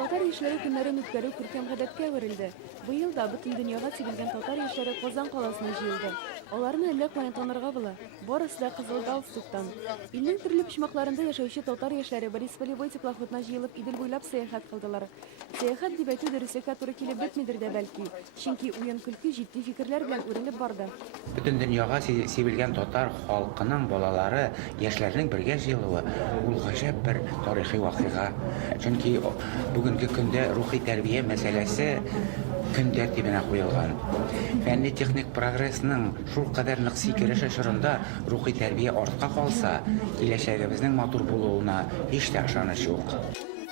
Татар яшьләре көннәрен үткәрү күркәм гадәткә әверелде. Быел да бөтен дөньяга сибелгән татар яшьләре Казан каласына җыелды. Аларны әллә каян танырга була. Барысы да кызыл галстуктан. Илнең төрле почмакларында яшәүче татар яшьләре Борисполевой теплоходына җыелып Идел буйлап сәяхәт кылдылар. Сәяхәт дип әйтү дөреслеккә туры килеп бетмидер дә бәлки. Чөнки уен-көлке җитди фикерләр белән үрелеп барды. Бөтен дөньяга сибелгән татар халкының балалары, яшьләрнең бергә җыелуы ул гаҗәп бер тарихи вакыйга. Чөнки бүгенге көндә рухи тәрбия мәсьәләсе көн тәртибенә куелган. Фәнни-техник прогрессның шул кадәр нык сикереше чорында рухи тәрбия артка калса, киләчәгебезнең матур булуына һич тә ышаныч юк.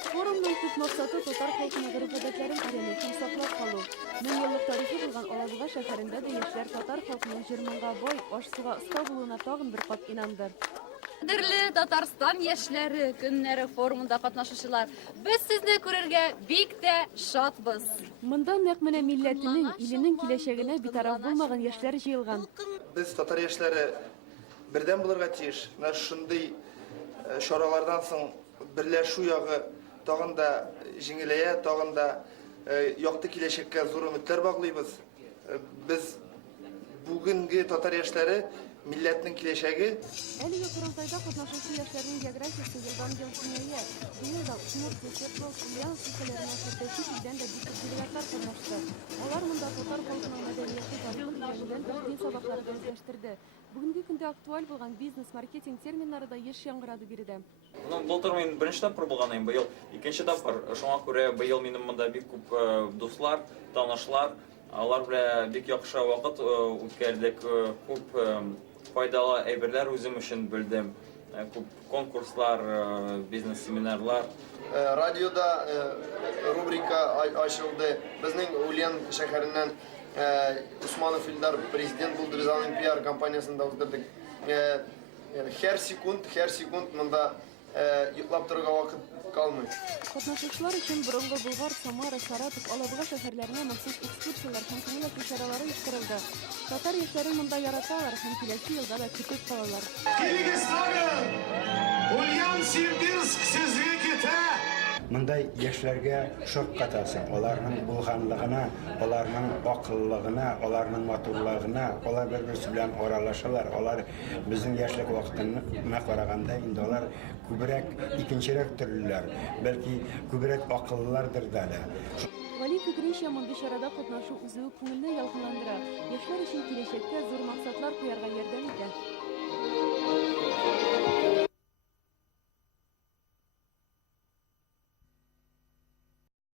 Форумның төп максаты татар халкының гореф-гадәтләрен өйрәнү һәм саклап калу. 1000 еллык тарихи булган Алабуга шәһәрендә дә яшьләр татар халкының җыр-моңга бай, аш-суга оста булуына тагын бер кат инанды. Кадерле Татарстан яшьләре көннәре форумында катнашучылар, без сезне күрергә бик тә шатбыз. Монда нәкъ менә милләтенең, иленең киләчәгенә битараф булмаган яшьләр җыелган. Без татар яшьләре бердәм булырга тиеш. Менә шундый чаралардан соң берләшү ягы тагын да җиңеләя, тагын да якты киләчәккә зур өметләр баглыйбыз. Без бүгенге татар яшьләре милләтнең киләчәге. Әлеге курултайда катнашучы яшьләрнең географиясе елдан ел киңәя. Быел да Удмуртия, Свердловск, Ульяновск өлкәләренә хәтта илдән дә бик күп делегатлар катнашты. Алар монда татар халкының мәдәнияте тарихы белән тәкъдим сабакларын үзләштерде. Бүгенге көндә актуаль булган бизнес-маркетинг терминнары да еш яңгырады биредә. Былтыр мин беренче тапкыр булган идем, быел икенче тапкыр. Шуңа күрә быел минем монда бик күп дуслар, танышлар, алар белән бик яхшы вакыт үткәрдек, күп файдалы әйберләр үзем өчен белдем. Күп конкурслар, бизнес-семинарлар. Радиода рубрика ачылды. Безнең Ульян шәһәреннән Усманов Илдар президент булды, без аның пиар компаниясында уздырдык. Һәр секунд монда йоклап торырга вакыт калмый. Катнашучылар өчен Борынгы Болгар, Самара, Саратов, Алабуга шәһәрләренә махсус экскурсиялар һәм күңел ишаралары оештырылды. Татар яшьләрен монда яраталар һәм киләсе елда да көтеп калалар. Ульяновск сезгә китә! Мондай яшьләргә шок катасың. Аларның булганлыгына, аларның акыллыгына, аларның матурлыгына, алар бер-берсе белән аралашалар. Алар безнең яшьлек вакытына караганда инде алар күбрәк икенчерәк төрлеләр, бәлки күбрәк акыллылардыр да. Вали фикренчә, мондый чарада катнашу үзү күңелне ялкынландыра, яшьләр өчен киләчәккә зур максатлар куярга ярдәм итә.